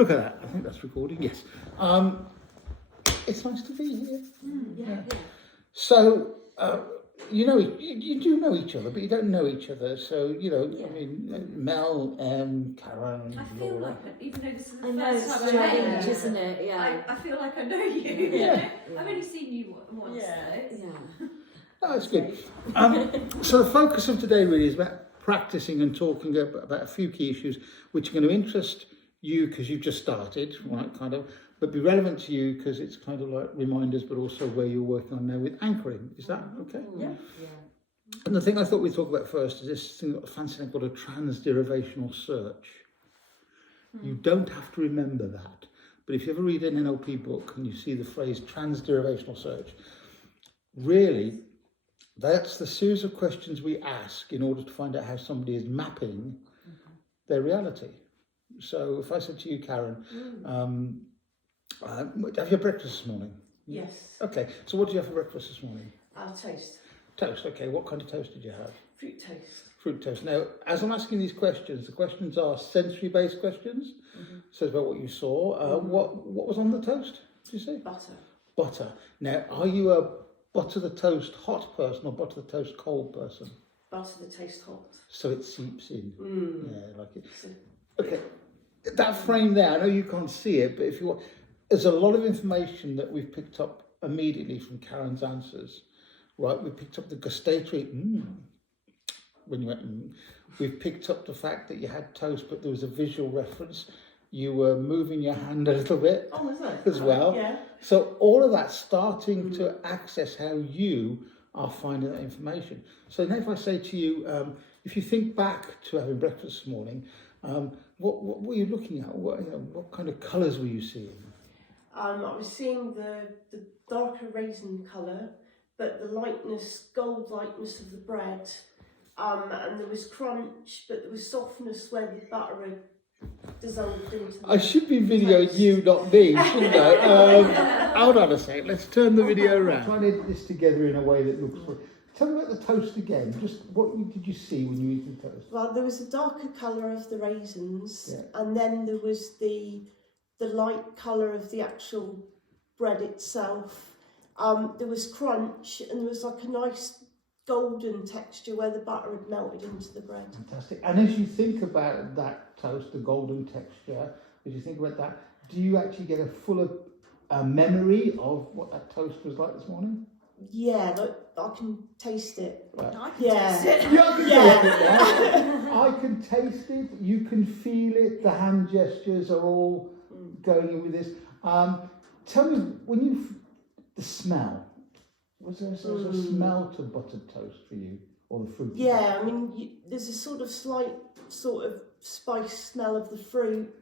Look at that. I think that's recording. Yes. It's nice to be here. Yeah. So, you do know each other, but you don't know each other. So, I mean, Mel, Karen, I feel Laura. like, even though this is the I know, first it's time I've met strange, you, isn't it? Yeah. I feel like I know you. Yeah. I've only seen you once, though. Yeah. Oh, that's good. So the focus of today really is about practicing and talking about a few key issues which are going to interest you because you've just started, right, kind of, but be relevant to you because it's kind of like reminders, but also where you're working on now with anchoring. Is that okay? Yeah. And the thing I thought we'd talk about first is this thing, fancy thing called a transderivational search. You don't have to remember that, but if you ever read an NLP book and you see the phrase transderivational search, really, that's the series of questions we ask in order to find out how somebody is mapping their reality. So if I said to you, Karen, have you had breakfast this morning? Yes. Okay, so what did you have for breakfast this morning? Toast. Toast, okay. What kind of toast did you have? Fruit toast. Fruit toast. Now, as I'm asking these questions, the questions are sensory-based questions. So it's about what you saw. What was on the toast, did you say? Butter. Butter. Now, are you a butter the toast hot person or butter the toast cold person? Butter the toast hot. So it seeps in. Yeah, I like it. So, Okay, that frame there, I know you can't see it, but if you want, there's a lot of information that we've picked up immediately from Karen's answers, right? We picked up the gustatory, when you went, We've picked up the fact that you had toast, but there was a visual reference. You were moving your hand a little bit as well. Yeah. So all of that starting to access how you are finding that information. So now if I say to you, if you think back to having breakfast this morning, what were you looking at? What kind of colours were you seeing? I was seeing the darker raisin colour, but the gold lightness of the bread. And there was crunch, but there was softness where the butter had dissolved into the I should be videoing you, not me, shouldn't I? Hold on a sec, let's turn the video around. Try and edit this together in a way that looks... Tell me about the toast again. Just what did you see when you eat the toast? Well, there was a darker colour of the raisins, Yeah. and then there was the light colour of the actual bread itself. There was crunch, and there was like a nice golden texture where the butter had melted into the bread. Fantastic. And as you think about that toast, the golden texture, as you think about that, do you actually get a fuller memory of what that toast was like this morning? Yeah, like, I can taste it. Right. I can taste it. Yeah, I can taste it, yeah. I can taste it, you can feel it, the hand gestures are all going in with this. Tell me, the smell, was there a smell to buttered toast for you, or the fruit? Yeah, I mean, there's a slight spice smell of the fruit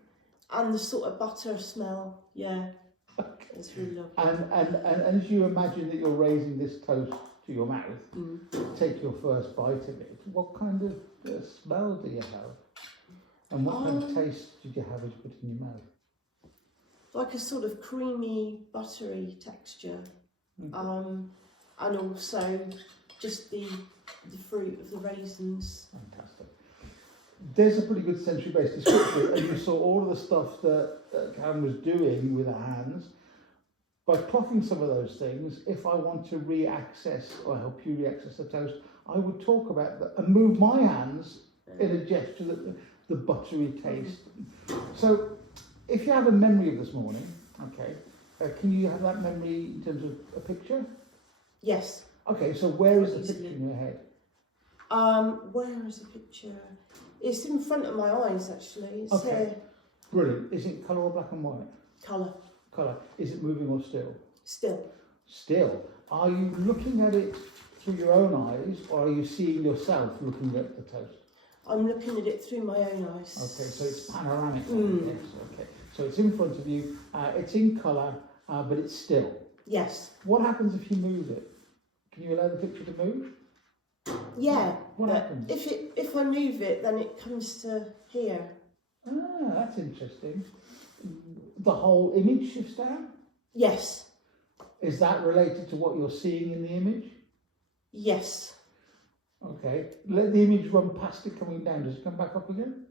and the sort of butter smell, yeah. Okay. It's really lovely. And as you imagine that you're raising this toast to your mouth, take your first bite of it, what kind of smell do you have? And what kind of taste did you have as you put it in your mouth? Like a sort of creamy, buttery texture. And also just the fruit of the raisins. Fantastic. There's a pretty good sensory-based description, and you saw all of the stuff that Karen was doing with her hands. By plotting some of those things, if I want to re-access or help you re-access the toast, I would talk about that and move my hands in a gesture that the buttery taste. So, if you have a memory of this morning, okay, can you have that memory in terms of a picture? Yes. Okay, so where is the picture in your head? Where is the picture? It's in front of my eyes, actually. It's here. Brilliant. Is it colour or black and white? Colour. Colour. Is it moving or still? Still. Still. Are you looking at it through your own eyes, or are you seeing yourself looking at the toast? I'm looking at it through my own eyes. Okay, so it's panoramic. Yes, okay. So it's in front of you, it's in colour, but it's still. Yes. What happens if you move it? Can you allow the picture to move? Yeah. What happens? If I move it, then it comes to here. Ah, that's interesting. The whole image shifts down? Yes. Is that related to what you're seeing in the image? Yes. Okay. Let the image run past it coming down. Does it come back up again?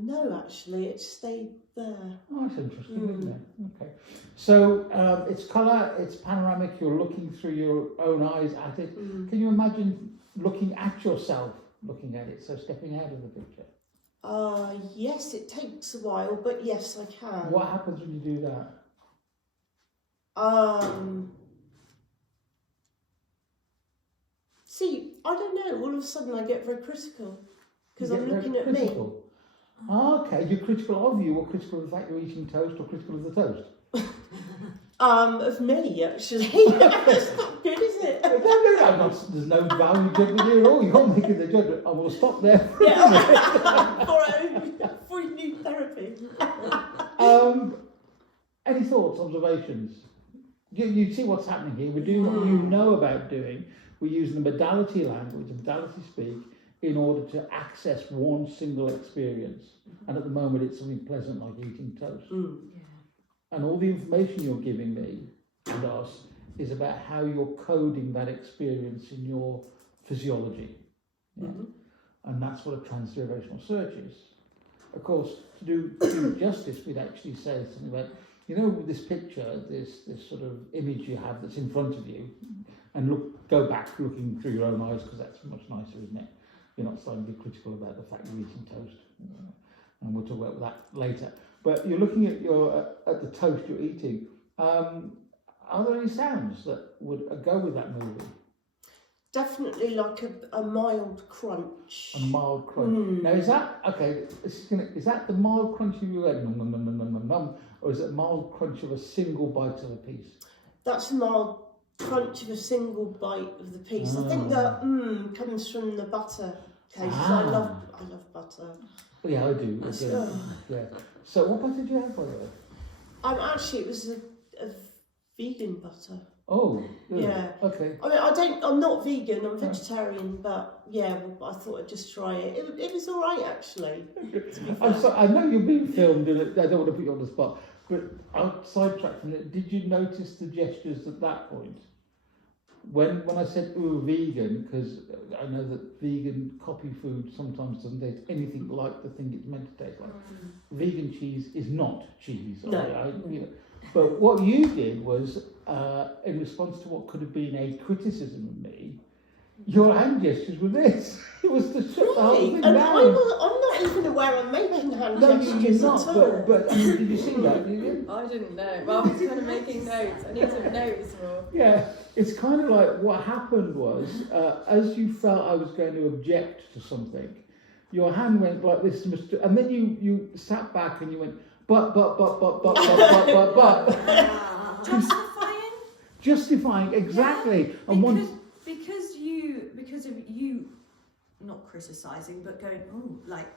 No, actually, it stayed there. Oh, that's interesting, isn't it? Okay. So it's colour, it's panoramic, you're looking through your own eyes at it. Can you imagine looking at yourself, looking at it, so stepping out of the picture? Yes, it takes a while, but yes, I can. What happens when you do that? See, I don't know, all of a sudden I get very critical, because I'm looking at me. Oh, okay, you're critical of you, or critical of the fact you're eating toast, or critical of the toast? Of me, actually. It's not good, is it? No, there's no value judgment here at all. You're making the judgment. I will stop there. For you need therapy. Any thoughts, observations? You see what's happening here. We're doing what you know about doing. We're using the modality language, modality speak, in order to access one single experience. And at the moment, it's something pleasant like eating toast. And all the information you're giving me and us is about how you're coding that experience in your physiology. Yeah? And that's what a transderivational search is. Of course, to do justice, we'd actually say something about, you know, this picture, this sort of image you have that's in front of you, and go back looking through your own eyes, because that's much nicer, isn't it? You're not starting to be critical about the fact you're eating toast. And we'll talk about that later. But you're looking at at the toast you're eating. Are there any sounds that would go with that movie? Definitely like a mild crunch. A mild crunch. Now is that okay? Is that the mild crunch you went num num num num num num num, or is it a mild crunch of a single bite of a piece? That's a mild crunch of a single bite of the piece. I think that comes from the butter taste. I love butter. Yeah, I do. Yeah. So what butter do you have, by the way? Actually, it was a vegan butter. Oh, really? Yeah. Okay. I mean, I'm not vegan. I'm vegetarian, but yeah, I thought I'd just try it. It was all right, actually. I know you're being filmed, and I don't want to put you on the spot, but I'll sidetrack from it. Did you notice the gestures at that point? When I said vegan, because I know that vegan copy food sometimes doesn't taste anything like the thing it's meant to taste like. Vegan cheese is not cheese. No. But what you did was, in response to what could have been a criticism of me, your hand gestures were this. It was to shut the whole thing and down. I'm not even aware I'm making hand gestures not, at all. but I mean, did you see that? Did you? I didn't know. Well, I was kind of making notes. I need to notes more. Yeah, it's kind of like what happened was, as you felt I was going to object to something, your hand went like this, and then you sat back and you went, but. Justifying, exactly. Yeah, And because of you not criticising, but going,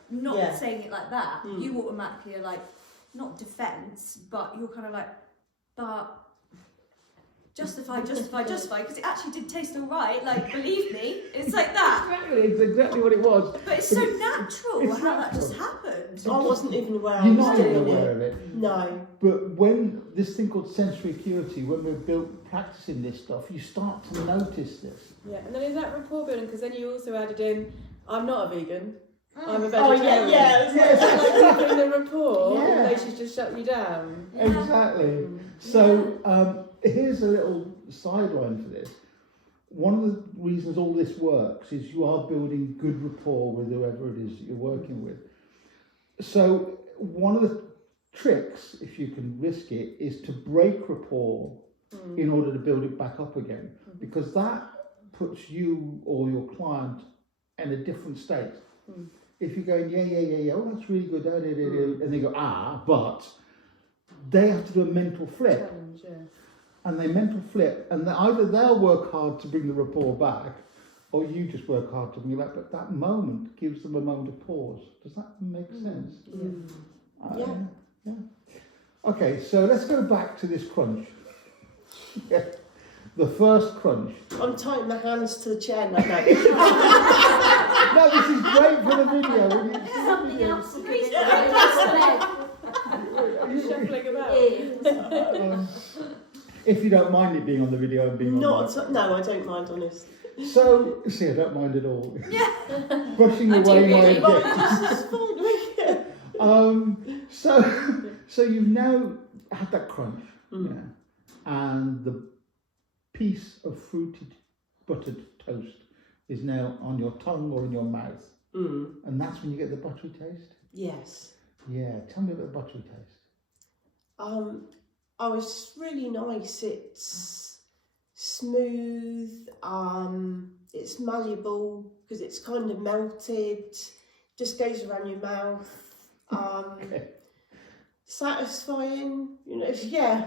not saying it like that, you automatically are like, not defence, but you're kind of like, but justify, because it actually did taste all right, like, believe me, it's like that. Exactly, it's exactly what it was. But it's so natural how that just happened. I wasn't even aware I You're was not doing even aware of it. No. But when this thing called sensory acuity, when we're practicing this stuff, you start to notice this. Yeah, and then is that rapport building? Because then you also added in, I'm not a vegan. I'm a Oh vegetarian. yeah. Is that like keeping the rapport? Yeah. Or they should just shut you down. Yeah. Exactly. So here's a little sideline for this. One of the reasons all this works is you are building good rapport with whoever it is that you're working with. So one of the tricks, if you can risk it, is to break rapport in order to build it back up again, because that puts you or your client in a different state. If you're going, yeah, oh, that's really good, and they go, but they have to do a mental flip. Challenge, yeah. And they mental flip, and either they'll work hard to bring the rapport back, or you just work hard to bring it back. But that moment gives them a moment of pause. Does that make sense? Yeah. Okay, so let's go back to this crunch. The first crunch. I'm tying my hands to the chair now. No, this is great for the video. Something else. Shuffling about. If you don't mind it being on the video and being No, on I don't mind, honest. So, see, I don't mind at all. Yeah. Brushing I do away my really. objections. This is fine. So you've now had that crunch, yeah, and the piece of fruited buttered toast is now on your tongue or in your mouth, and that's when you get the buttery taste. Yes. Yeah, tell me about the buttery taste. Oh, it's really nice. It's smooth. It's malleable because it's kind of melted. Just goes around your mouth. Okay. Satisfying. You know. Yeah.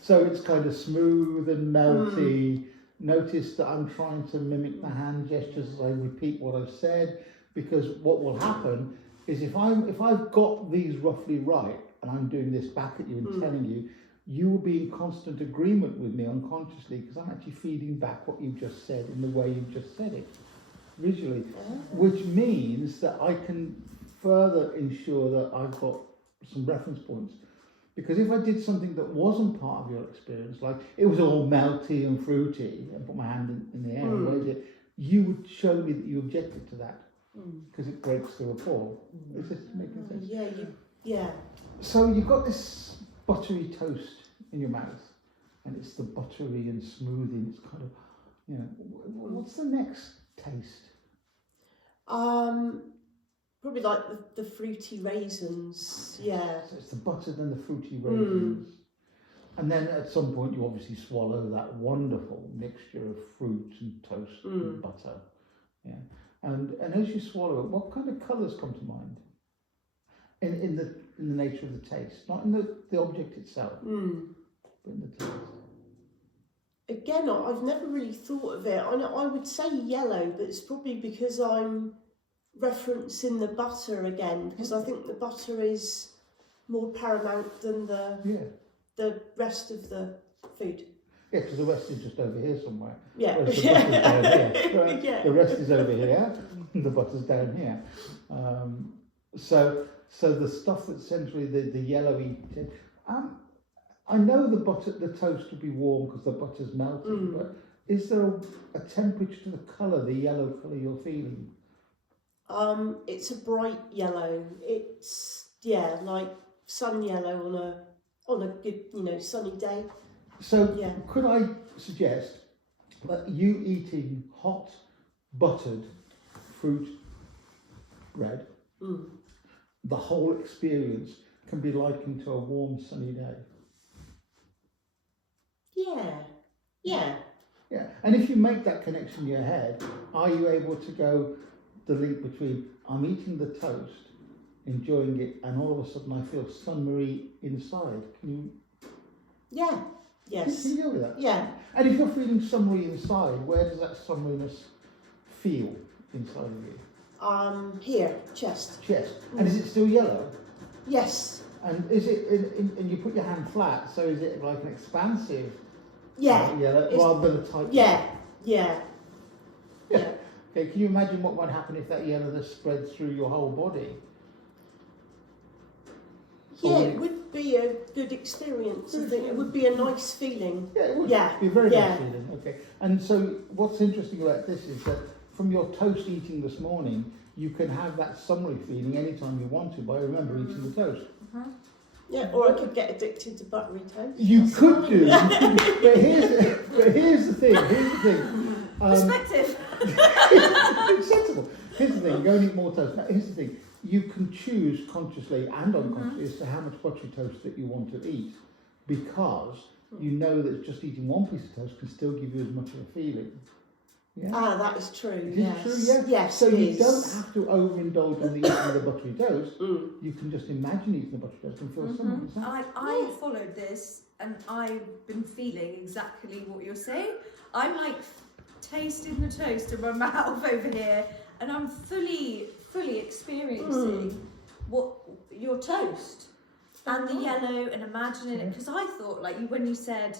So it's kind of smooth and melty. Notice that I'm trying to mimic the hand gestures as I repeat what I've said, because what will happen is if I've got these roughly right and I'm doing this back at you and telling you, you will be in constant agreement with me unconsciously, because I'm actually feeding back what you've just said in the way you've just said it visually, which means that I can further ensure that I've got some reference points. Because if I did something that wasn't part of your experience, like it was all melty and fruity, and put my hand in the air and waved it, you would show me that you objected to that, because it breaks the rapport. Is this making sense? Yeah. So you've got this buttery toast in your mouth, and it's the buttery and smoothing. It's kind of, you know, what's the next taste? Probably like the fruity raisins. Yeah. So it's the buttered and the fruity raisins. And then at some point you obviously swallow that wonderful mixture of fruit and toast and butter. Yeah. And as you swallow it, what kind of colours come to mind? In the nature of the taste, not in the object itself, but in the taste. Again, I've never really thought of it. I would say yellow, but it's probably because I'm referencing the butter again, because I think the butter is more paramount than the rest of the food. Yeah, because the rest is just over here somewhere. Yeah. Whereas the butter's down here. Yeah. The rest is over here, the butter's down here. So the stuff that's essentially the yellowy. I know the toast will be warm because the butter's melting, but is there a temperature to the colour, the yellow colour you're feeling? It's a bright yellow. It's like sun yellow on a good sunny day. So could I suggest that you eating hot buttered fruit bread, the whole experience can be likened to a warm sunny day? Yeah. And if you make that connection in your head, are you able to go the link between I'm eating the toast, enjoying it, and all of a sudden I feel sunny inside? Can you? Yeah. Yes. Can you go with that? Yeah. And if you're feeling summery inside, where does that summeryness feel inside of you? Here, chest. Chest. And is it still yellow? Yes. And is it and you put your hand flat, so is it like an expansive yellow rather than a tight? Yeah. Okay, can you imagine what might happen if that yellowness spread through your whole body? Yeah, it would be a good experience. I think it would be a nice feeling. Yeah, it would be a very nice feeling. Okay, and so what's interesting about this is that from your toast eating this morning, you can have that summery feeling anytime you want to by remember eating the toast. Yeah, or I could get addicted to buttery toast. You could do, but here's the thing. Perspective. It's sensible. Here's the thing, go and eat more toast. Now, here's the thing, you can choose consciously and unconsciously as to how much buttery toast that you want to eat, because you know that just eating one piece of toast can still give you as much of a feeling. Yeah? That is true. Is it true? Yeah. Yes. So you don't have to overindulge in the eating of the buttery toast. You can just imagine eating the buttery toast and feel something. I followed this and I've been feeling exactly what you're saying. I'm like tasting the toast in my mouth over here, and I'm fully experiencing what your toast and the yellow and imagining it, because I thought when you said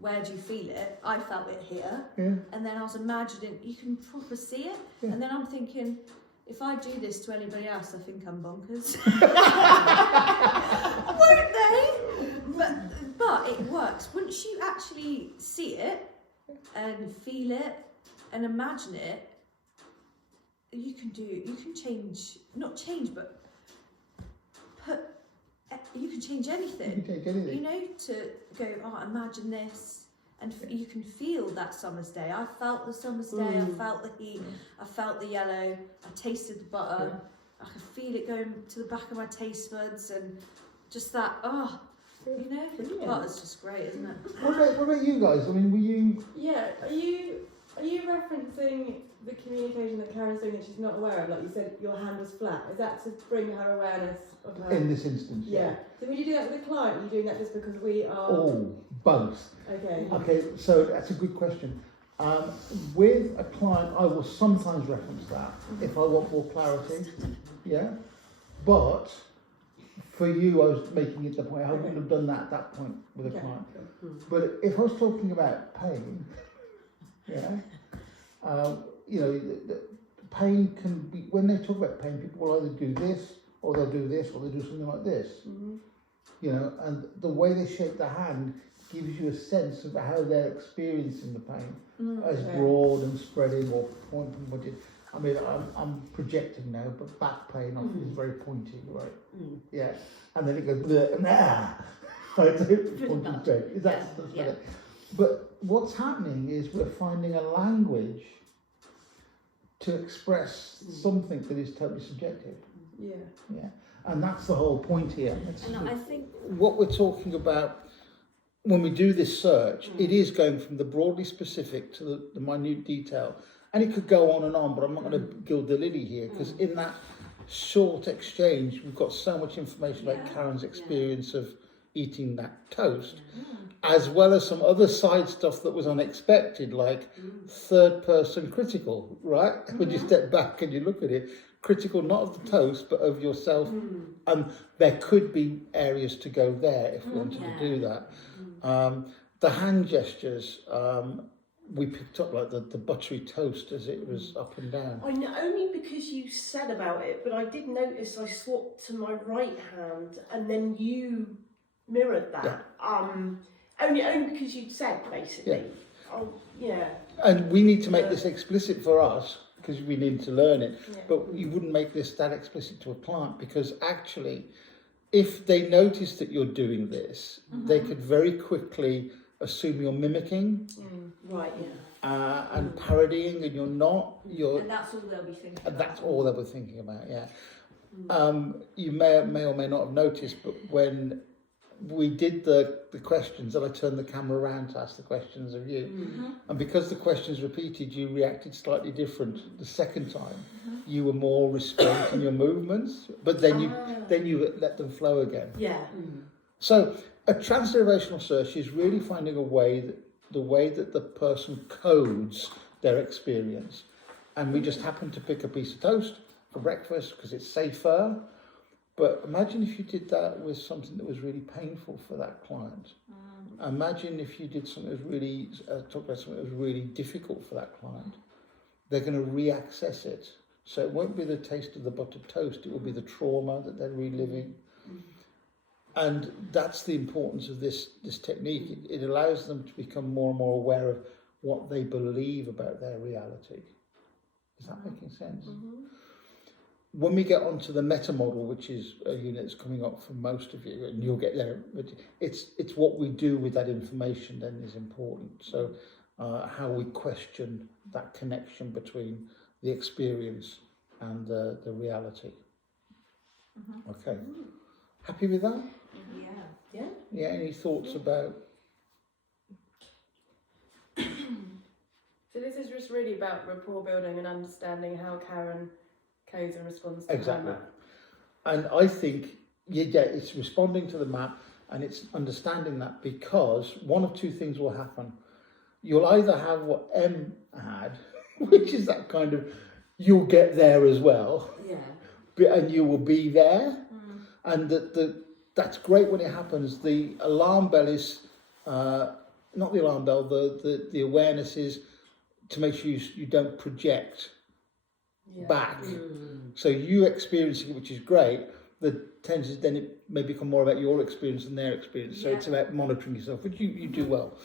where do you feel it, I felt it here, and then I was imagining you can proper see it, and then I'm thinking if I do this to anybody else I think I'm bonkers. Won't they? But it works once you actually see it and feel it and imagine it. You can change, not change, but you can change anything. You can change anything. You know, to go, oh, imagine this, and you can feel that summer's day. I felt the summer's day. I felt the heat. I felt the yellow. I tasted the butter. I could feel it going to the back of my taste buds, and just that. Oh, you know, butter's just great, isn't it? What about you guys? I mean, were you? Yeah, are you referencing the communication that Karen's doing that she's not aware of? Like you said, your hand was flat. Is that to bring her awareness of her? In this instance, Yeah. So when you do that with a client, are you doing that just because we are? Oh, both. Okay. Okay, so that's a good question. With a client, I will sometimes reference that if I want more clarity. Yeah, but for you, I was making it the point. I wouldn't have done that at that point with a client. But if I was talking about pain, yeah, you know, the pain can be, when they talk about pain, people will either do this, or they'll do this, or they'll do something like this. You know, and the way they shake their hand gives you a sense of how they're experiencing the pain, as broad and spreading or pointed. I mean, I'm projecting now, but back pain often is very pointy, right? Yeah, and then it goes bleh, and right, so pointing straight. That's better. But what's happening is we're finding a language to express something that is totally subjective. Yeah. Yeah, and that's the whole point here. And I think What we're talking about when we do this search, it is going from the broadly specific to the minute detail. And it could go on and on, but I'm not going to gild the lily here, because in that short exchange, we've got so much information about Karen's experience of eating that toast, as well as some other side stuff that was unexpected, like third person critical, right? When you step back and you look at it, critical not of the toast, but of yourself. And there could be areas to go there if we wanted to do that. The hand gestures, we picked up like the buttery toast as it was up and down. I know, only because you said about it, but I did notice I swapped to my right hand, and then you mirrored that. Only because you'd said basically. And we need to make this explicit for us because we need to learn it. But you wouldn't make this that explicit to a client, because actually, if they notice that you're doing this, they could very quickly assume you're mimicking. And parodying, and you're not. and that's all they'll be thinking about. That's all they were thinking about, you may or may not have noticed, but when we did the questions, and I turned the camera around to ask the questions of you, and because the questions repeated, you reacted slightly different the second time. You were more restrained in your movements, but then you let them flow again. So a transderivational search is really finding a way that the way that the person codes their experience. And we just happened to pick a piece of toast for breakfast because it's safer. But imagine if you did that with something that was really painful for that client. Imagine if you did something that was really, talk about something that was really difficult for that client. They're going to re-access it. So it won't be the taste of the buttered toast, it will be the trauma that they're reliving. And that's the importance of this technique. It allows them to become more and more aware of what they believe about their reality. Is that making sense? When we get onto the meta model, which is a unit that's coming up for most of you, and you'll get there, but it's what we do with that information then is important. So how we question that connection between the experience and the reality. Okay. Happy with that? Yeah, any thoughts about? So this is just really about rapport building and understanding how Karen codes and responds to Exactly. the map. And I think, it's responding to the map, and it's understanding that, because one of two things will happen. You'll either have what M had, which is that kind of, you'll get there as well, and you will be there, and that's great when it happens. The alarm bell is, not the alarm bell, the awareness is to make sure you don't project back. So you experiencing it, which is great. The tendency is then it may become more about your experience than their experience. So it's about monitoring yourself, which you do well.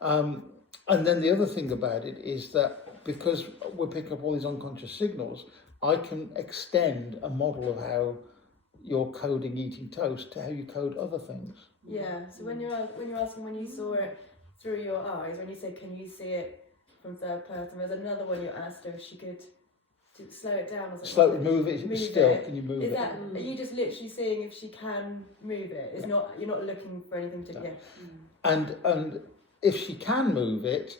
And then the other thing about it is that because we're picking up all these unconscious signals, I can extend a model of how you're coding eating toast to how you code other things. Yeah. So when you're asking when you saw it through your eyes, when you say can you see it from third person, there's another one you asked her if she could slow it down or something. Slowly move it. Move Still, it. can you move Is it? that are you just literally seeing if she can move it? It's not you're not looking for anything to No. And if she can move it,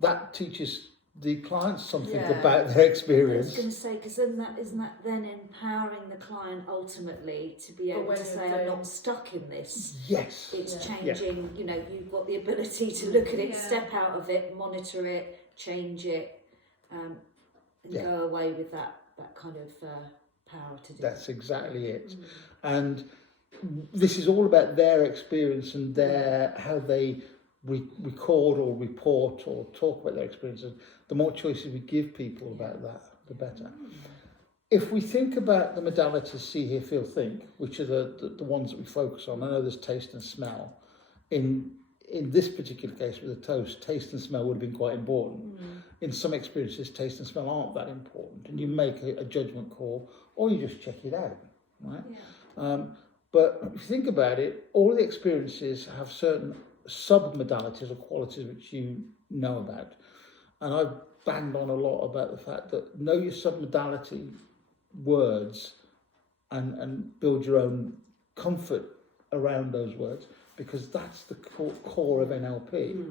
that teaches the client something about their I was experience. going to say, because then isn't that then empowering the client ultimately to be able when to you're say, doing- I'm not stuck in this. Yes. It's Yeah. changing, you know, you've got the ability to look at it, Yeah. step out of it, monitor it, change it, and Yeah. go away with that kind of power to do That's exactly it. Mm. And this is all about their experience and their how they record or report or talk about their experiences. The more choices we give people about that, the better. If we think about the modalities see, hear, feel, think, which are the ones that we focus on, I know there's taste and smell. In this particular case with the toast, taste and smell would have been quite important. In some experiences, taste and smell aren't that important, and you make a judgment call or you just check it out, right? Yeah. But if you think about it, all the experiences have certain sub-modalities or qualities which you know about. And I've banged on a lot about the fact that know your sub-modality words and build your own comfort around those words, because that's the core of NLP.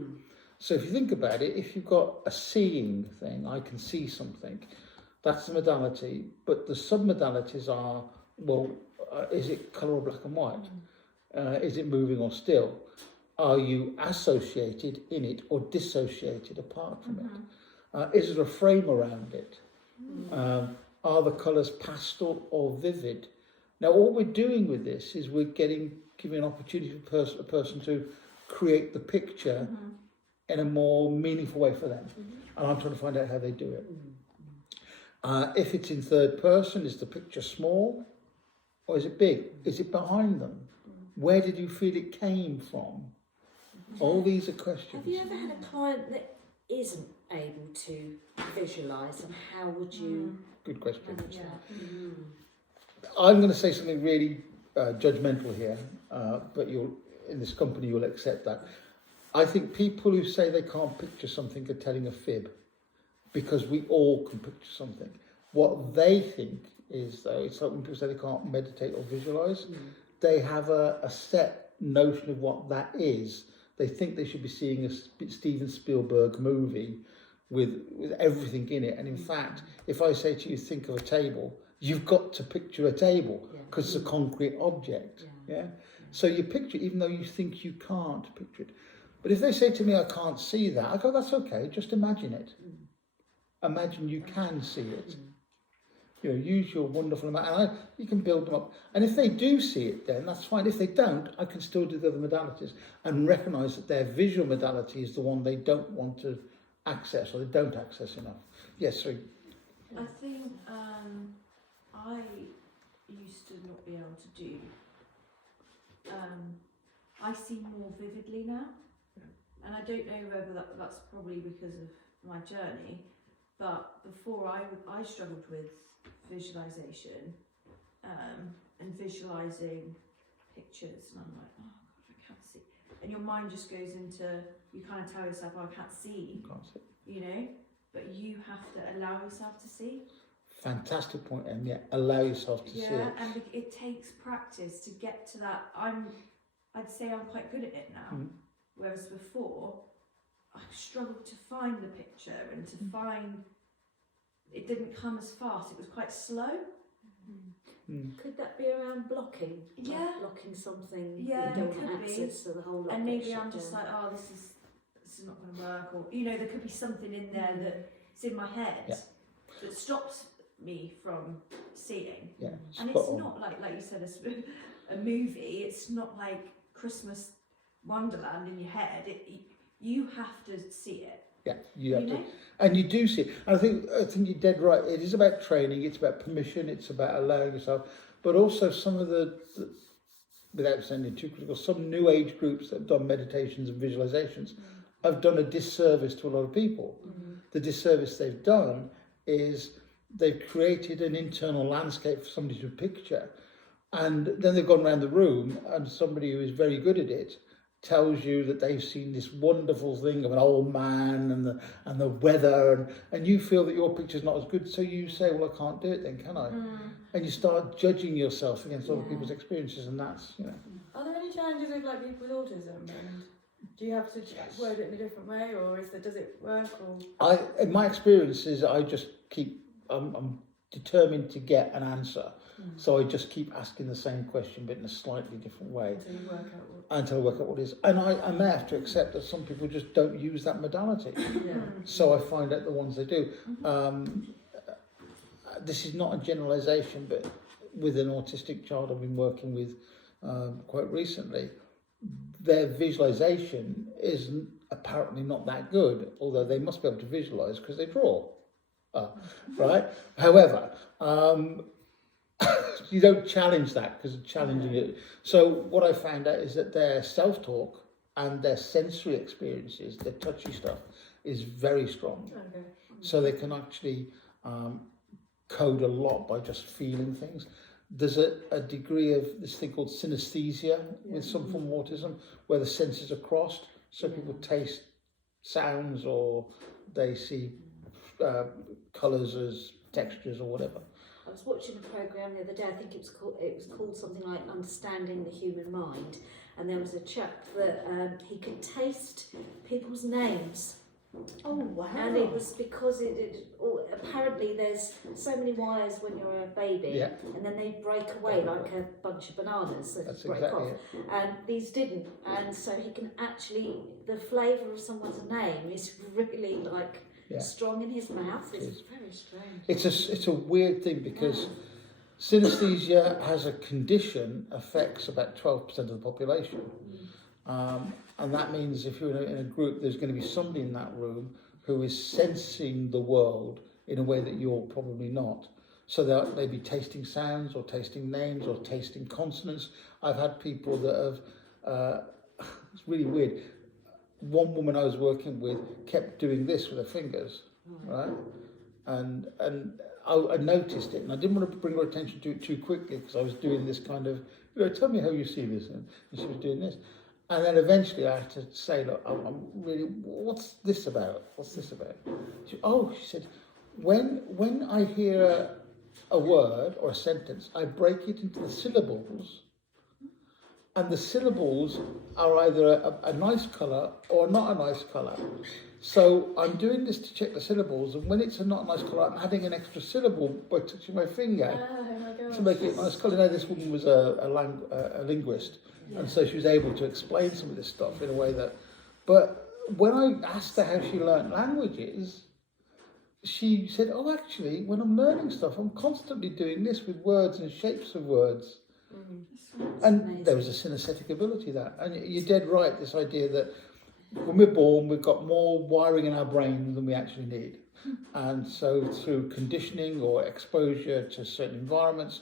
So if you think about it, if you've got a seeing thing, I can see something, that's the modality, but the sub-modalities are, well, is it colour or black and white? Is it moving or still? Are you associated in it or dissociated apart from it? Is there a frame around it? Are the colours pastel or vivid? Now, all we're doing with this is we're giving an opportunity for a person to create the picture in a more meaningful way for them. And I'm trying to find out how they do it. If it's in third person, is the picture small or is it big? Is it behind them? Where did you feel it came from? All these are questions. Have you ever had a client that isn't able to visualise, and how would you Good question. manage that? I'm going to say something really judgmental here, but in this company you'll accept that. I think people who say they can't picture something are telling a fib, because we all can picture something. What they think is, though, it's like when people say they can't meditate or visualise, they have a set notion of what that is. They think they should be seeing a Steven Spielberg movie with everything in it. And in fact, if I say to you, think of a table, you've got to picture a table because it's a concrete object. Yeah. So you picture it even though you think you can't picture it. But if they say to me, I can't see that, I go, that's okay, just imagine it. Imagine you can see it. You know, use your wonderful imagination. You can build them up. And if they do see it, then that's fine. If they don't, I can still do the other modalities and recognise that their visual modality is the one they don't want to access, or they don't access enough. Yes, sorry. I think I used to not be able to do. I see more vividly now, and I don't know whether that's probably because of my journey. But before I struggled with visualization and visualizing pictures, and I'm like, oh God, I can't see. And your mind just goes into, you kind of tell yourself, oh, I can't see, you know, but you have to allow yourself to see. Fantastic point, Em. Yeah, allow yourself to see it. Yeah, and it takes practice to get to that. I'd say I'm quite good at it now, whereas before I struggled to find the picture and to find, it didn't come as fast, it was quite slow. Could that be around blocking? Like Yeah. blocking something Yeah, you don't it want could be. access to the whole lot. And maybe gets I'm shut just down. like, oh, this is not going to work, or you know, there could be something in there that's in my head that stops me from seeing. Yeah, And spot it's on. not like you said, a movie. It's not like Christmas Wonderland in your head. You have to see it. Yeah, you have to, know? and you do see it. And I think you're dead right. It is about training. It's about permission. It's about allowing yourself. But also some of the without sounding too critical, some new age groups that have done meditations and visualizations have done a disservice to a lot of people. The disservice they've done is they've created an internal landscape for somebody to picture, And then they've gone around the room, and somebody who is very good at it tells you that they've seen this wonderful thing of an old man and the weather, and you feel that your picture's not as good, so you say, well, I can't do it then, can I? And you start judging yourself against other people's experiences, and that's, you know. Are there any challenges with like people with autism? And do you have to word it in a different way, or does it work? Or In my experience is I just keep, I'm determined to get an answer. So I just keep asking the same question but in a slightly different way until I work out what it is. And I may have to accept that some people just don't use that modality. So I find out the ones they do. This is not a generalisation, but with an autistic child I've been working with quite recently, their visualisation isn't apparently not that good, although they must be able to visualise because they draw. Right? However, you don't challenge that because challenging it. So what I found out is that their self-talk and their sensory experiences, their touchy stuff, is very strong. So they can actually code a lot by just feeling things. There's a degree of this thing called synesthesia with some form of autism, where the senses are crossed. So people taste sounds, or they see colours as textures or whatever. I was watching a programme the other day, I think it was called something like Understanding the Human Mind, and there was a chap that he could taste people's names. Oh wow! And it was because apparently there's so many wires when you're a baby, and then they break away like a bunch of bananas. They just break off. And these didn't, and so he can actually, the flavour of someone's name is really like strong in his mouth. It's very strange. It's a weird thing because synesthesia as a condition affects about 12% of the population. And that means if you're in a group, there's going to be somebody in that room who is sensing the world in a way that you're probably not. So they'll maybe tasting sounds or tasting names or tasting consonants. I've had people that have, it's really weird. One woman I was working with kept doing this with her fingers, right? And I noticed it, and I didn't want to bring her attention to it too quickly because I was doing this kind of, tell me how you see this, and she was doing this. And then eventually I had to say, look, I'm really, what's this about? What's this about? She said, when I hear a word or a sentence, I break it into the syllables, and the syllables are either a nice colour or not a nice colour. So I'm doing this to check the syllables, and when it's a not nice colour, I'm adding an extra syllable by touching my finger to make it a nice colour. Now, this woman was a linguist, and so she was able to explain some of this stuff in a way that... But when I asked her how she learnt languages, she said, actually, when I'm learning stuff, I'm constantly doing this with words and shapes of words. And amazing. There was a synesthetic ability there. And you're dead right, this idea that when we're born, we've got more wiring in our brain than we actually need. And so through conditioning or exposure to certain environments,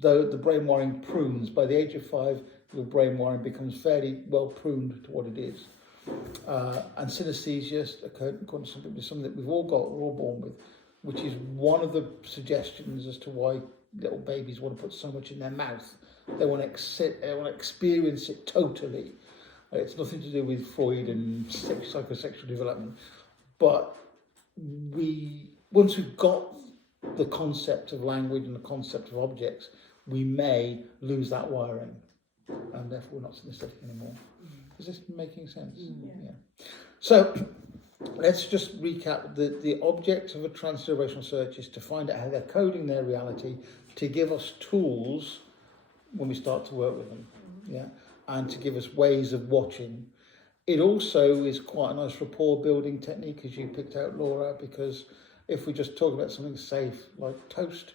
the brain wiring prunes. By the age of 5, your brain wiring becomes fairly well pruned to what it is. And synesthesia, according to some people, is something that we're all born with, which is one of the suggestions as to why little babies want to put so much in their mouth. They want to experience it totally. It's nothing to do with Freud and psychosexual development. But once we've got the concept of language and the concept of objects, we may lose that wiring, and therefore we're not synesthetic anymore. Is this making sense? Yeah. So let's just recap. The object of a transgenerational search is to find out how they're coding their reality, to give us tools when we start to work with them, and to give us ways of watching. It also is quite a nice rapport building technique, as you picked out, Laura, because if we just talk about something safe like toast,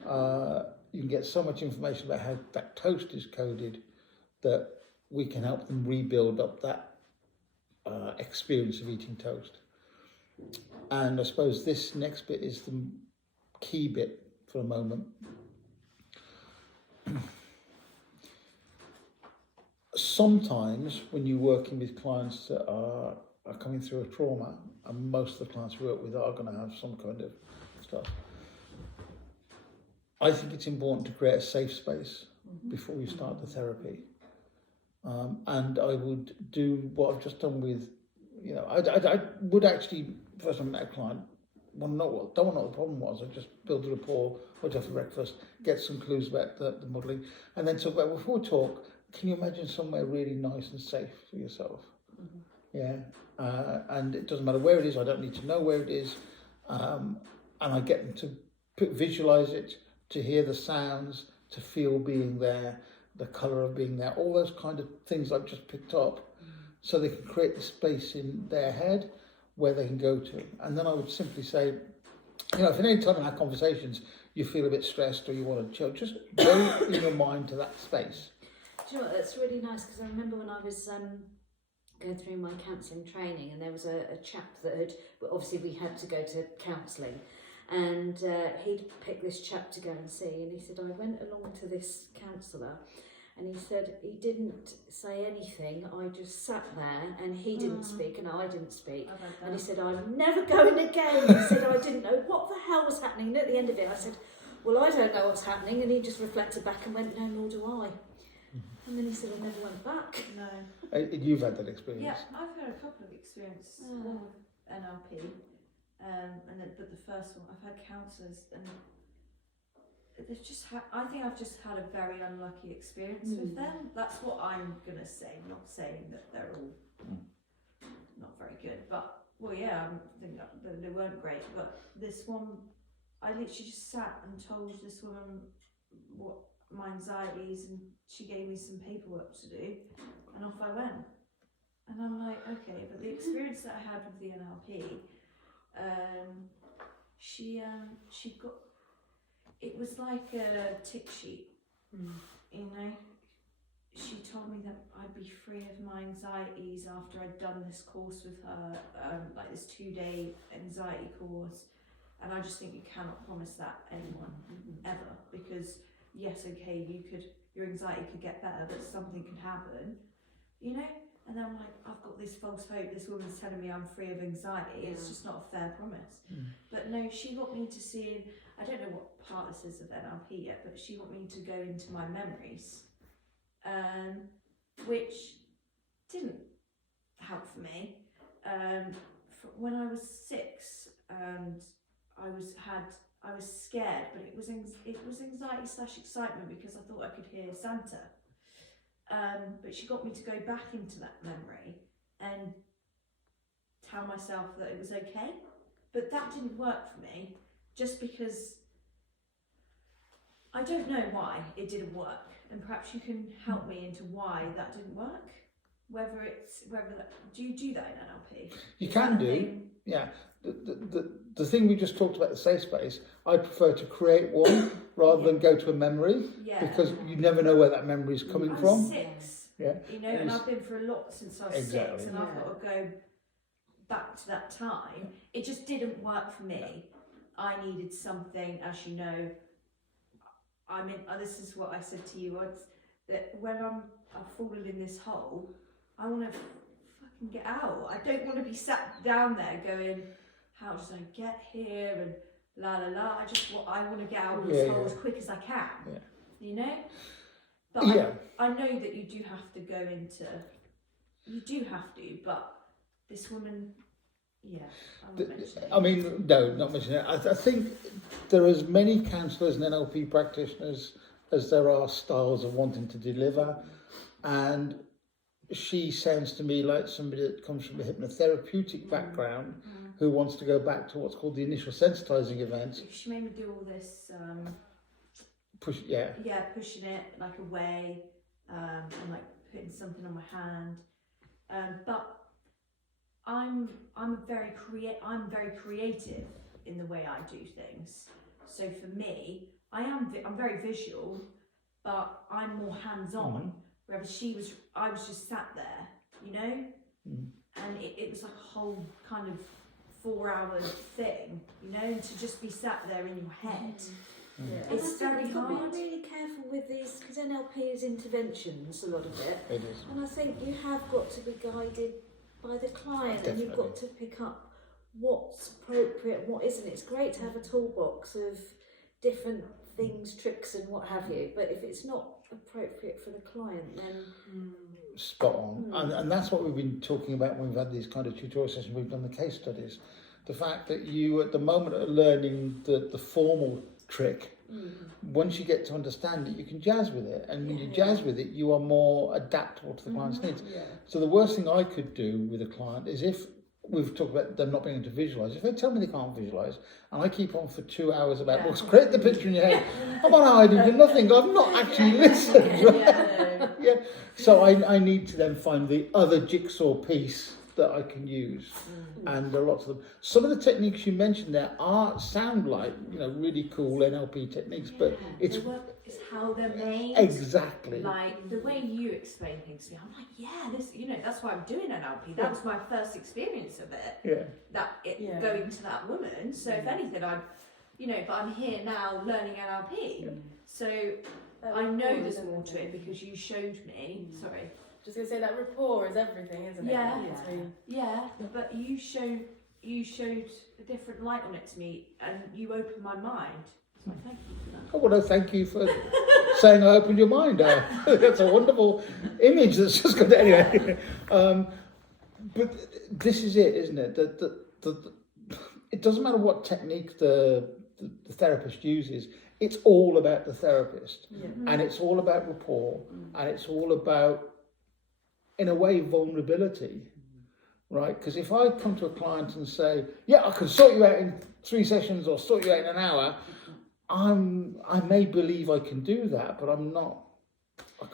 you can get so much information about how that toast is coded that we can help them rebuild up that experience of eating toast. And I suppose this next bit is the key bit for a moment. Sometimes when you're working with clients that are coming through a trauma, and most of the clients we work with are going to have some kind of stuff, I think it's important to create a safe space before you start the therapy. And I would do what I've just done with, I would actually, first time I met a client, don't want to know what the problem was. I just build a rapport, went off for breakfast, get some clues about the modelling, and then talk about, before we talk, can you imagine somewhere really nice and safe for yourself? Yeah, and it doesn't matter where it is, I don't need to know where it is, and I get them to visualise it, to hear the sounds, to feel being there, the colour of being there, all those kind of things I've just picked up, so they can create the space in their head where they can go to. And then I would simply say, if at any time in our conversations you feel a bit stressed or you want to chill, just go in your mind to that space. Do you know what, that's really nice, because I remember when I was going through my counselling training, and there was a chap that had, obviously we had to go to counselling, and he'd picked this chap to go and see, and he said, I went along to this counsellor, and he said he didn't say anything, I just sat there, and he didn't speak and I didn't speak, and he said, I'm never going again. He said, I didn't know what the hell was happening, and at the end of it I said, well, I don't know what's happening, and he just reflected back and went, no, nor do I. And then he said, I never went back. No. You've had that experience? Yeah, I've had a couple of experiences with NLP, but the first one, I've had counsellors, and they've just I think I've just had a very unlucky experience with them. That's what I'm going to say, not saying that they're all not very good, but, well, yeah, I think that they weren't great, but this one, I literally just sat and told this woman what my anxieties, and she gave me some paperwork to do, and off I went. And I'm like, okay, but the experience that I had with the NLP, she got, it was like a tick sheet, she told me that I'd be free of my anxieties after I'd done this course with her, like this 2-day anxiety course, and I just think you cannot promise that anyone, ever, because yes, okay, your anxiety could get better, but something could happen, And then I'm like, I've got this false hope. This woman's telling me I'm free of anxiety. Yeah. It's just not a fair promise. But no, she got me to see. I don't know what part this is of NLP yet, but she got me to go into my memories, which didn't help for me. When I was 6, and I was scared, but it was anxiety/excitement because I thought I could hear Santa. But she got me to go back into that memory and tell myself that it was okay. But that didn't work for me, just because I don't know why it didn't work, and perhaps you can help me into why that didn't work. Do you do that in NLP? You can do, yeah. The thing we just talked about, the safe space, I prefer to create one rather than go to a memory, because you never know where that memory is coming from. I'm 6, and I've been through a lot since I was 6, and I've got to go back to that time. It just didn't work for me. I needed something, as you know. This is what I said to you, that when I've fallen in this hole, I want to fucking get out. I don't want to be sat down there going, how did I get here, and la la la. I want to get out of this hole as quick as I can, But I know that you do have to go into, but this woman, I mean, no, not mentioning it. I think there are as many counsellors and NLP practitioners as there are styles of wanting to deliver, and she sounds to me like somebody that comes from a hypnotherapeutic background who wants to go back to what's called the initial sensitizing event. She made me do all this pushing it like away, and like putting something on my hand, but I'm very creative in the way I do things. So for me, I'm very visual, but I'm more hands-on. Whereas I was just sat there, and it was like a whole kind of 4-hour thing, and to just be sat there in your head. It's very hard. You've got to be really careful with these, because NLP is interventions, a lot of it. It is. And I think you have got to be guided by the client. Definitely. And you've got to pick up what's appropriate and what isn't. It's great to have a toolbox of different things, tricks and what have you, but if it's not appropriate for the client, then spot on. And that's what we've been talking about when we've had these kind of tutorial sessions, we've done the case studies. The fact that you, at the moment of learning the formal trick, once you get to understand it, you can jazz with it. And when you jazz with it, you are more adaptable to the client's needs. So the worst thing I could do with a client is, if we've talked about them not being able to visualise, if they tell me they can't visualise, and I keep on for 2 hours about, well, create the picture in your head, I'm on how I do nothing, I've not actually listened. Right? So I need to then find the other jigsaw piece that I can use. And there are lots of them. Some of the techniques you mentioned there sound like, really cool NLP techniques, but it's how they're made. Exactly. Like the way you explain things to me, I'm like, this, that's why I'm doing NLP. That was my first experience of it. Going to that woman. So if anything, but I'm here now learning NLP. So I know there's more to it because you showed me. Sorry. Just gonna say that rapport is everything, isn't it? Yeah. But you showed a different light on it to me, and you opened my mind. So I thank you for that. Oh, well, no, thank you for saying I opened your mind. That's a wonderful image that's just got anyway. But this is it, isn't it? It doesn't matter what technique the therapist uses. It's all about the therapist, and it's all about rapport, and it's all about, in a way, vulnerability, right? Because if I come to a client and say, I can sort you out in 3 sessions or sort you out in an hour, I may believe I can do that, but I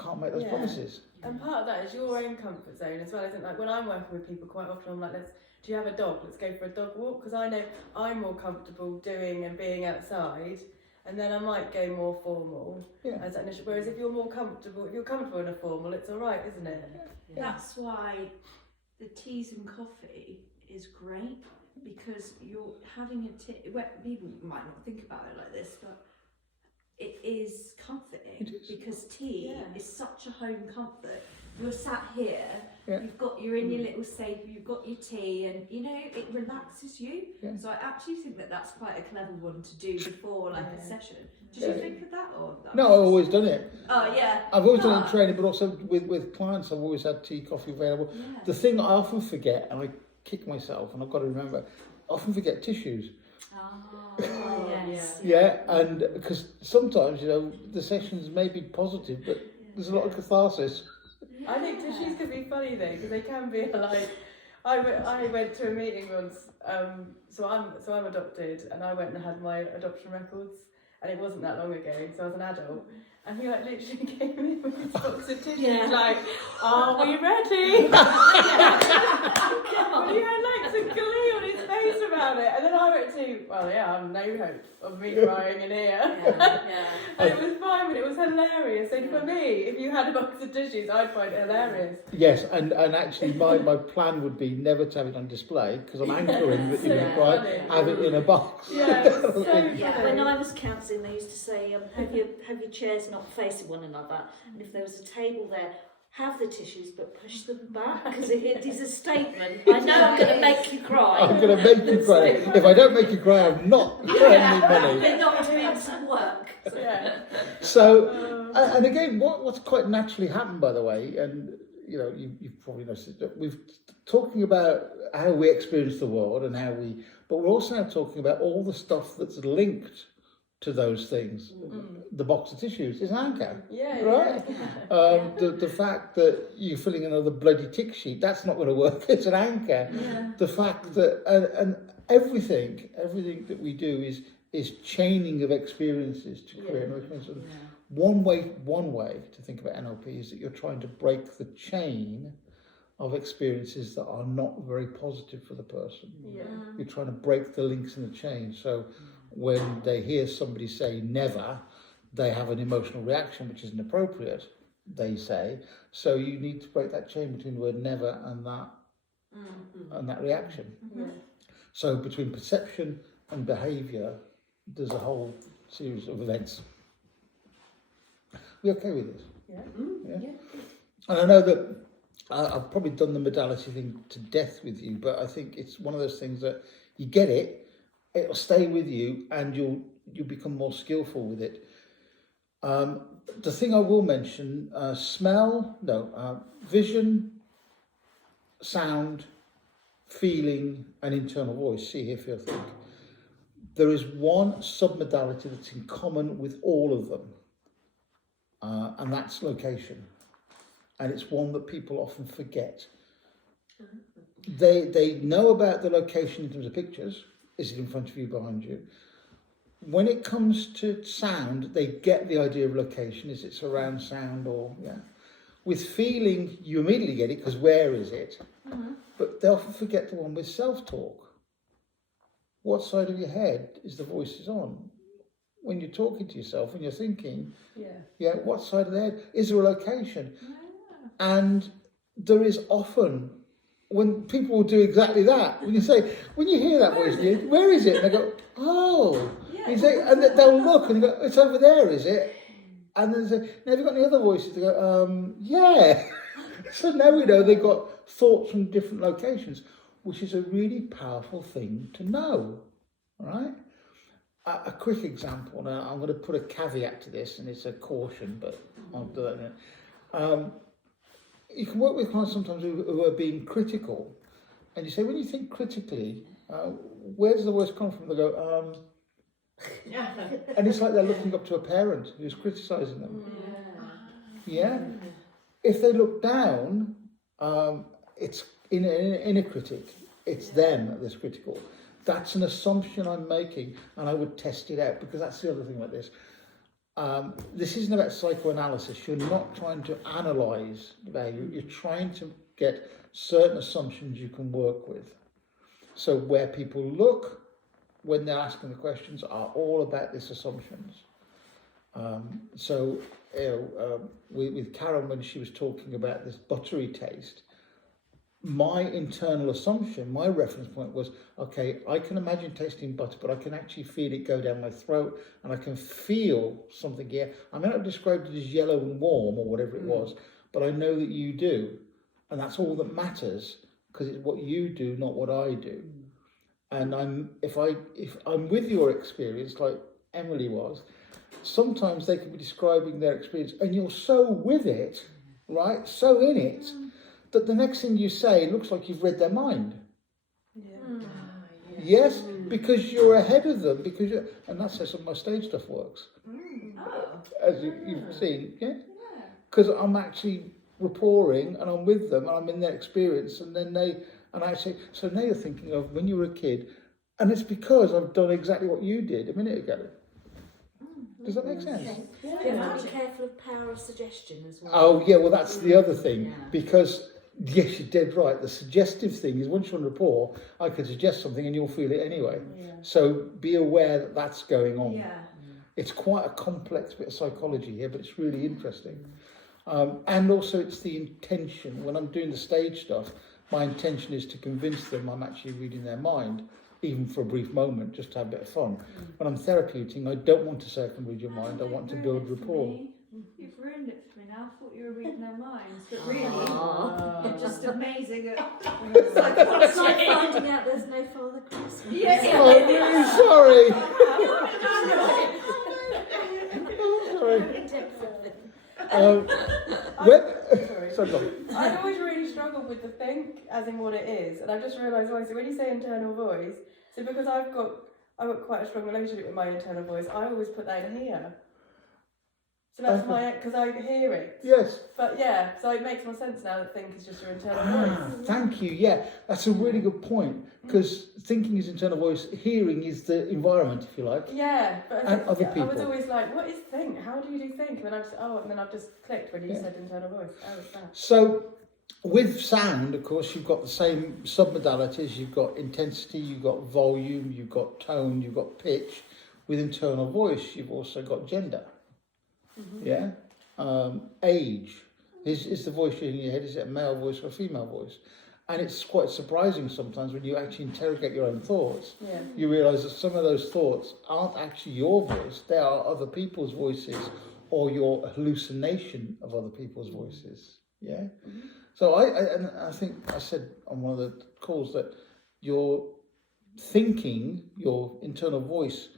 can't make those promises. And part of that is your own comfort zone as well, isn't it? Like when I'm working with people, quite often I'm like, do you have a dog? Let's go for a dog walk. Because I know I'm more comfortable doing and being outside. And then I might go more formal as that initial. Whereas if you're comfortable in a formal, it's all right, isn't it? That's why the teas and coffee is great, because you're having a tea. Well, people might not think about it like this, but it is comforting because tea is such a home comfort. You're sat here, you're in your little safe, you've got your tea, and it relaxes you. So I actually think that's quite a clever one to do before a session. Did you think of that? Or No, I've always done it. Oh yeah. I've always done it in training, but also with clients, I've always had tea, coffee available. The thing I often forget, and I kick myself, and I've got to remember, I often forget tissues. And because sometimes the sessions may be positive, but there's a lot of catharsis. I think tissues can be funny though, because they can be like, I went to a meeting once, so I'm adopted, and I went and had my adoption records, and it wasn't that long ago, so I was an adult, and he literally came in with his box of tissues, like, are we ready? And he had some glee on his face about it, and then I went to, I'm no hope of me crying in here. And it was fine, but it was hilarious. And for me, if you had a box of tissues, I'd find it hilarious. Yes, and actually my plan would be never to have it on display, because I'm anchoring that you can quite have it in a box. When I was counselling, they used to say, have your chairs not facing one another, and if there was a table there, have the tissues but push them back, because it is a statement. I know I'm going to make you cry. I'm going to make you cry. If I don't make you cry, I'm not earning money. They're not doing some work. So, and again, what's quite naturally happened, by the way, and you've probably noticed that we've talking about how we experience the world and but we're also now talking about all the stuff that's linked to those things. The box of tissues is an anchor, right? The fact that you're filling another bloody tick sheet, that's not going to work. It's an anchor. The fact that and everything that we do is chaining of experiences to create an experience. One way to think about NLP is that you're trying to break the chain of experiences that are not very positive for the person. You're trying to break the links in the chain. So when they hear somebody say never, they have an emotional reaction which isn't appropriate, they say. So you need to break that chain between the word never and that reaction. So between perception and behaviour, there's a whole series of events. We okay with this? And I know that I've probably done the modality thing to death with you, but I think it's one of those things that you get it, it'll stay with you, and you'll become more skillful with it. the thing I will mention, vision, sound, feeling, and internal voice. See, hear, feel, think. There is one submodality that's in common with all of them, and that's location. And it's one that people often forget. They know about the location in terms of pictures. Is it in front of you, behind you? When it comes to sound, they get the idea of location. Is it surround sound or, yeah. With feeling, you immediately get it because where is it? Mm-hmm. But they often forget the one with self-talk. What side of your head is the voices on? When you're talking to yourself, when you're thinking, what side of the head? Is there a location? Yeah. And there is often, when people will do exactly that, when you say, when you hear that voice, where is it? And they go, oh. Yeah. You say, and they'll look and they go, it's over there, is it? And then they say, now have you got any other voices? They go, yeah. So now we know they've got thoughts from different locations, which is a really powerful thing to know, all right? A quick example, now I'm going to put a caveat to this, and it's a caution, but I'll do that in a minute. You can work with clients sometimes who are being critical, and you say, when you think critically, where does the voice come from? They go, and it's like they're looking up to a parent who's criticising them. Yeah? If they look down, it's inner critic. It's them that's critical. That's an assumption I'm making, and I would test it out, because that's the other thing about this. This isn't about psychoanalysis. You're not trying to analyse value. You're trying to get certain assumptions you can work with. So where people look when they're asking the questions are all about these assumptions. With Karen, when she was talking about this buttery taste, my internal assumption, my reference point was, okay, I can imagine tasting butter, but I can actually feel it go down my throat, and I can feel something here. I may not have described it as yellow and warm or whatever it was, but I know that you do. And that's all that matters, because it's what you do, not what I do. And if I'm with your experience, like Emily was, sometimes they can be describing their experience, and you're so with it, right, so in it, that the next thing you say looks like you've read their mind. Yes, because you're ahead of them, and that's how some of my stage stuff works. As you've seen, because I'm actually rapporting, and I'm with them, and I'm in their experience, and then I say, so now you're thinking of when you were a kid, and it's because I've done exactly what you did a minute ago. Does that make sense? You have to be careful of power of suggestion as well. Oh yeah, well that's the other thing, because yes, you're dead right. The suggestive thing is, once you're on rapport, I could suggest something and you'll feel it anyway. Yeah. So be aware that that's going on. Yeah. It's quite a complex bit of psychology here, but it's really interesting. And also it's the intention. When I'm doing the stage stuff, my intention is to convince them I'm actually reading their mind, even for a brief moment, just to have a bit of fun. When I'm therapeuting, I don't want to say I can read your mind. I want to build rapport. You've ruined it for me now. I thought you were reading their minds, but really, you're just amazing at psychology. It's like finding out there's no Father Christmas. Yeah. I'm really sorry. Sorry. I've always really struggled with the think, as in what it is, and I've just realised why. So when you say internal voice, so because I've got quite a strong relationship with my internal voice, I always put that in here. So that's because I hear it. Yes. But yeah, so it makes more sense now that think is just your internal voice. Thank you. Yeah, that's a really good point, because thinking is internal voice, hearing is the environment, if you like. Yeah, but other people. I was always like, what is think? How do you do think? And then I've just clicked when you said internal voice. Oh, it's that. So with sound, of course, you've got the same submodalities. You've got intensity, you've got volume, you've got tone, you've got pitch. With internal voice, you've also got gender. Yeah, age. Is the voice in your head, is it a male voice or a female voice? And it's quite surprising sometimes when you actually interrogate your own thoughts. Yeah. You realise that some of those thoughts aren't actually your voice, they are other people's voices, or your hallucination of other people's voices. Yeah. So I think I said on one of the calls that your thinking, your internal voice,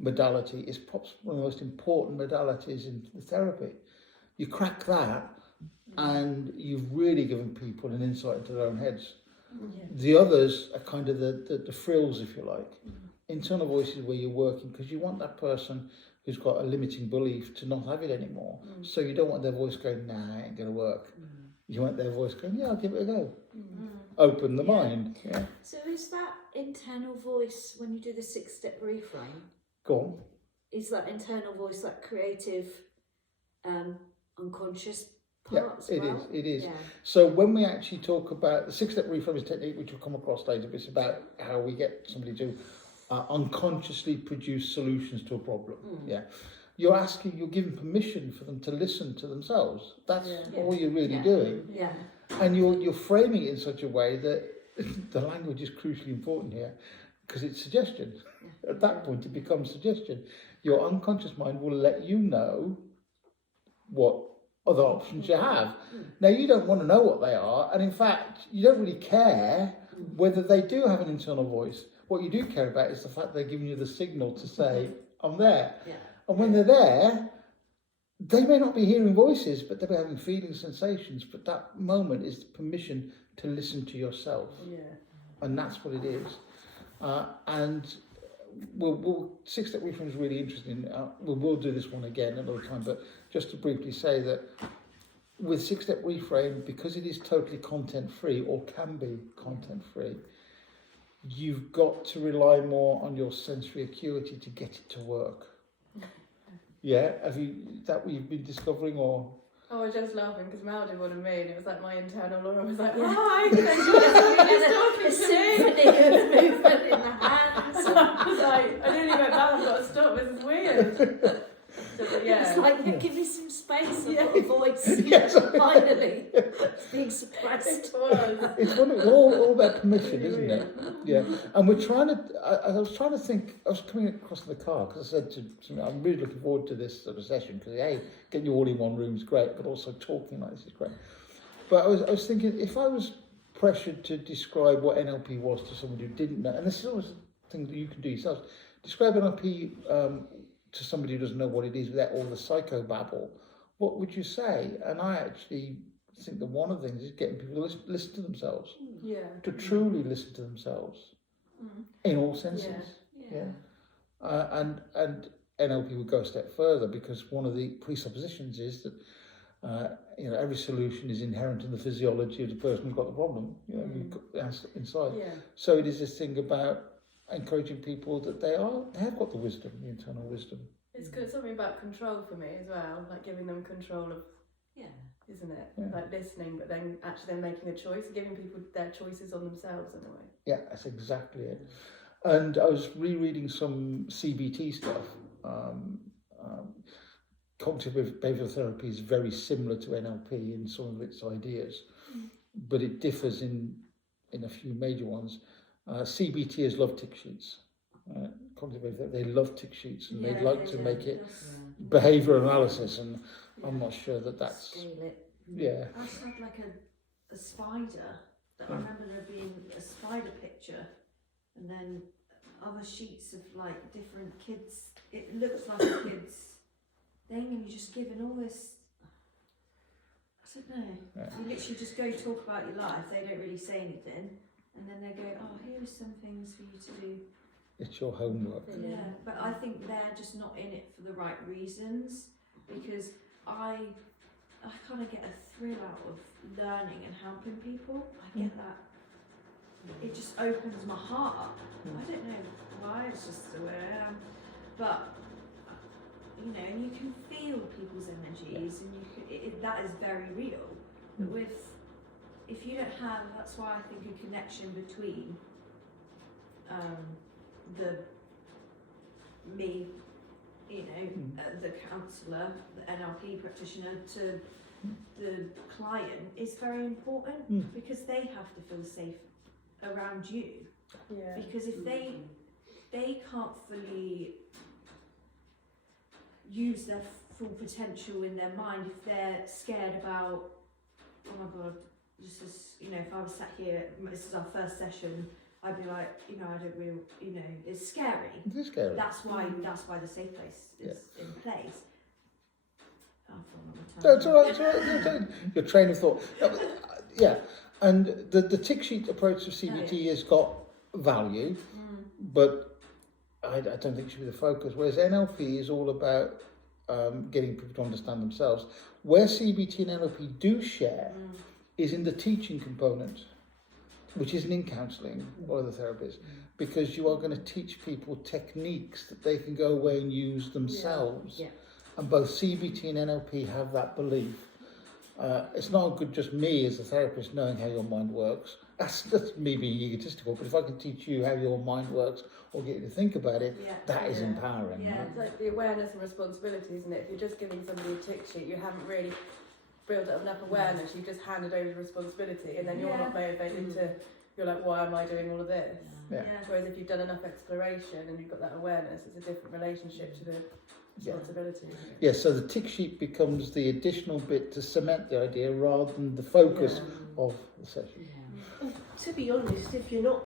modality is perhaps one of the most important modalities in the therapy. You crack that, and you've really given people an insight into their own heads. The others are kind of the frills, if you like. Internal voice is where you're working, because you want that person who's got a limiting belief to not have it anymore. So you don't want their voice going, nah, it ain't going to work. You want their voice going, yeah, I'll give it a go. Open the mind. Yeah. So is that internal voice, when you do the 6-step reframe, Go on. is that internal voice that creative, unconscious part as well? It is. Yeah. So when we actually talk about the 6-step reframing technique, which we'll come across later, it's about how we get somebody to unconsciously produce solutions to a problem. Yeah. You're giving permission for them to listen to themselves. That's all you're really doing. Yeah. And you're framing it in such a way that the language is crucially important here, because it's suggestion. At that point, it becomes suggestion. Your unconscious mind will let you know what other options you have. Now, you don't want to know what they are, and in fact, you don't really care whether they do have an internal voice. What you do care about is the fact they're giving you the signal to say, I'm there. Yeah. And when they're there, they may not be hearing voices, but they'll be having feelings, sensations. But that moment is the permission to listen to yourself. Yeah. And that's what it is. And we'll 6-step reframe is really interesting. We'll do this one again another time, but just to briefly say that with 6-step reframe, because it is totally content-free, or can be content-free, you've got to rely more on your sensory acuity to get it to work. Yeah, have you that what you've been discovering, or? Oh, I was just laughing because Mal did one of me, and it was like my internal Laura was like, Yeah. "Hi, talking soothing movement in the hands. I was like, I nearly went, Mal, I've got to stop. This is weird." So, yeah. It's like, give me some space. I've got a voice. Yes. Finally, it's being suppressed. It was. It's all about permission, isn't it? Yeah. And we're trying to. I was trying to think. I was coming across in the car because I said to somebody, I'm really looking forward to this sort of session, because hey, getting you all in one room is great, but also talking like this is great. But I was thinking, if I was pressured to describe what NLP was to someone who didn't know, and this is always a thing that you can do yourself, describe NLP to somebody who doesn't know what it is without all the psychobabble, what would you say? And I actually think that one of the things is getting people to listen to themselves. Yeah. To truly listen to themselves. In all senses. Yeah. And NLP would go a step further, because one of the presuppositions is that every solution is inherent in the physiology of the person who's got the problem. You've got the answer inside. Yeah. So it is this thing about encouraging people that they have got the wisdom, the internal wisdom. It's good, something about control for me as well, like giving them control of, isn't it? Yeah. Like listening, but then actually then making a choice, and giving people their choices on themselves in a way. Yeah, that's exactly it. And I was rereading some CBT stuff. Cognitive behavioural therapy is very similar to NLP in some of its ideas, but it differs in a few major ones. CBTers love tick sheets. Cognitive behavioural, they love tick sheets, and they'd like to make it behavioural analysis, and I'm not sure that's... Scale it. Yeah. I just had like a spider, that I remember there being a spider picture, and then other sheets of like different kids. It looks like a kid's thing, and you're just given all this, I don't know, you literally just go talk about your life, they don't really say anything, and then they go, oh, here are some things for you to do. It's your homework. Yeah, but I think they're just not in it for the right reasons, because I kind of get a thrill out of learning and helping people. I get that. It just opens my heart up. I don't know why, it's just the way I am. But, and you can feel people's energies, and that is very real. But if you don't have, that's why I think a connection between the counsellor, the NLP practitioner, to the client is very important, because they have to feel safe around you. Yeah. Because if they can't fully use their full potential in their mind, if they're scared about, oh my god, this is, if I was sat here, this is our first session, I'd be like, you know, I don't really, you know, it's scary. It is scary. That's why the safe place is in place. No, it's all right. Your train of thought. Yeah, and the tick sheet approach to CBT has got value, but I don't think it should be the focus. Whereas NLP is all about getting people to understand themselves. Where CBT and NLP do share is in the teaching component, which isn't in counselling or other therapies, because you are going to teach people techniques that they can go away and use themselves. Yeah. And both CBT and NLP have that belief. It's not good just me as a therapist knowing how your mind works. That's me being egotistical. But if I can teach you how your mind works or get you to think about it, that is empowering. Yeah. Right? It's like the awareness and responsibility, isn't it? If you're just giving somebody a tick sheet, you haven't really built up enough awareness. You've just handed over the responsibility, and then you're not motivated to. You're like, why am I doing all of this? Yeah. Whereas if you've done enough exploration and you've got that awareness, it's a different relationship to the responsibility. Yeah, so the tick sheet becomes the additional bit to cement the idea rather than the focus of the session. To be honest, if you're not